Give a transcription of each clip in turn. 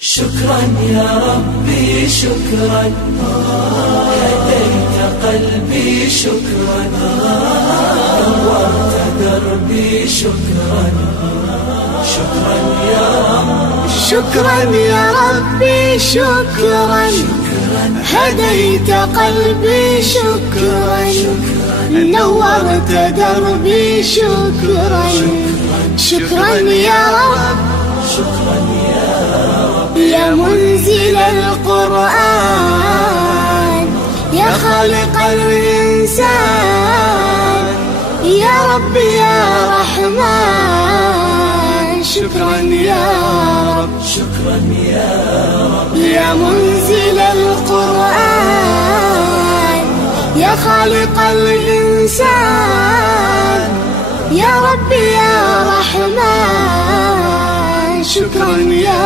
شكرا يا ربي شكرا، هديت قلبي شكرا، نورت دربي شكرا. شكرا يا رب، شكرا يا ربي شكرا، هديت قلبي شكرا، نورت دربي شكرا. شكرا يا رب، شكرا يا رب، يا منزل القرآن، يا خالق الإنسان، يا رب يا رحمن. شكرا يا رب، شكرا يا رب، يا منزل القرآن، يا خالق الإنسان، يا رب يا رحمن. شكرا يا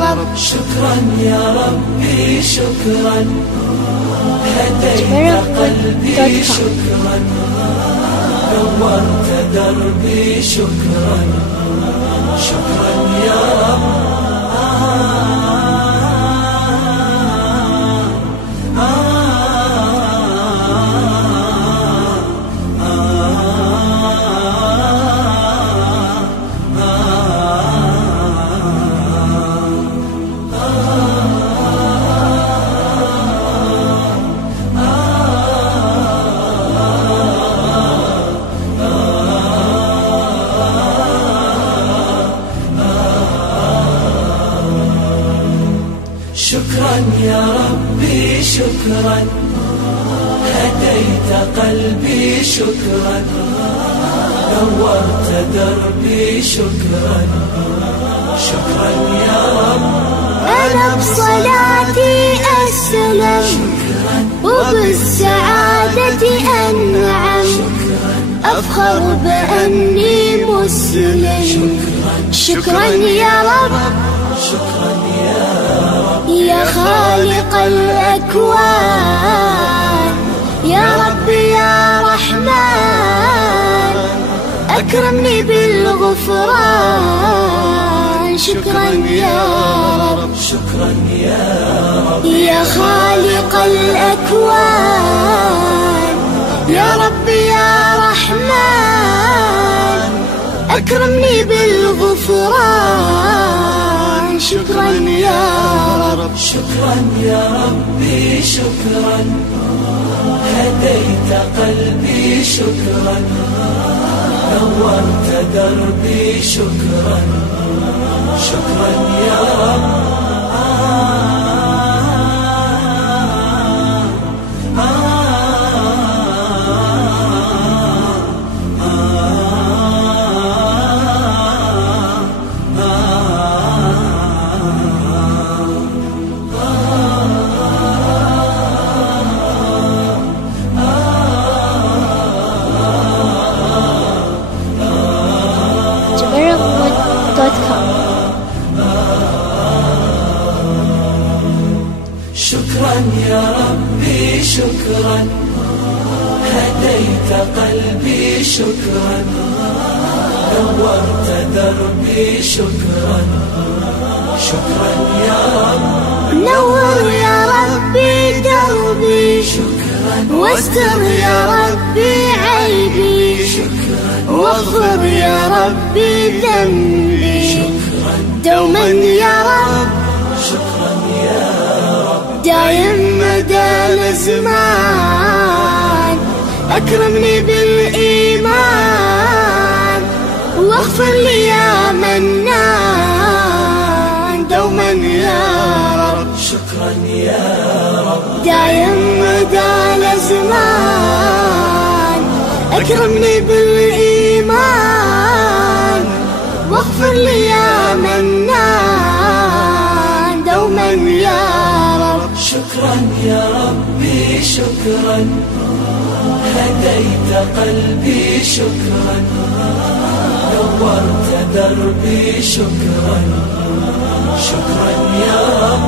رب، شكرا يا ربي شكرا، هديت قلبي شكرا، نورت دربي شكرا. شكرا يا رب، شكرا يا ربي شكرا، هديت قلبي شكرا، نورت دربي شكرا. شكرا يا رب، أنا بصلاتي أسلم، وبالسعادة أنعم، أفخر بأني مسلم. شكرا يا رب، شكرا يا رب، يا خالق الأكوان، يا رب يا رحمن، أكرمني بالغفران. شكرا يا رب، شكرا يا رب، يا خالق الأكوان، يا رب يا رحمن، أكرمني بالغفران. شكرا يا رب، شكرا يا ربي شكرا، هديت قلبي شكرا، نورت دربي شكرا. شكرا يا رب، شكرا يا ربي شكرا، هديت قلبي شكرا، نورت دربي شكرا. شكرا يا رب، نور يا ربي دربي، شكرا واستر يا ربي عيبي، واغفر يا ربي ذنبي دوما يا رب. شكرا يا رب، دايم مدى الأزمان، أكرمني بالإيمان، واغفر لي يا منان دوما يا رب. شكرا يا رب، دايم مدى الأزمان، أكرمني بالإيمان، واغفر لي يا منان دوما يا رب. شكرا يا ربي شكرا، هديت قلبي شكرا، نورت دربي شكرا. شكرا يا رب،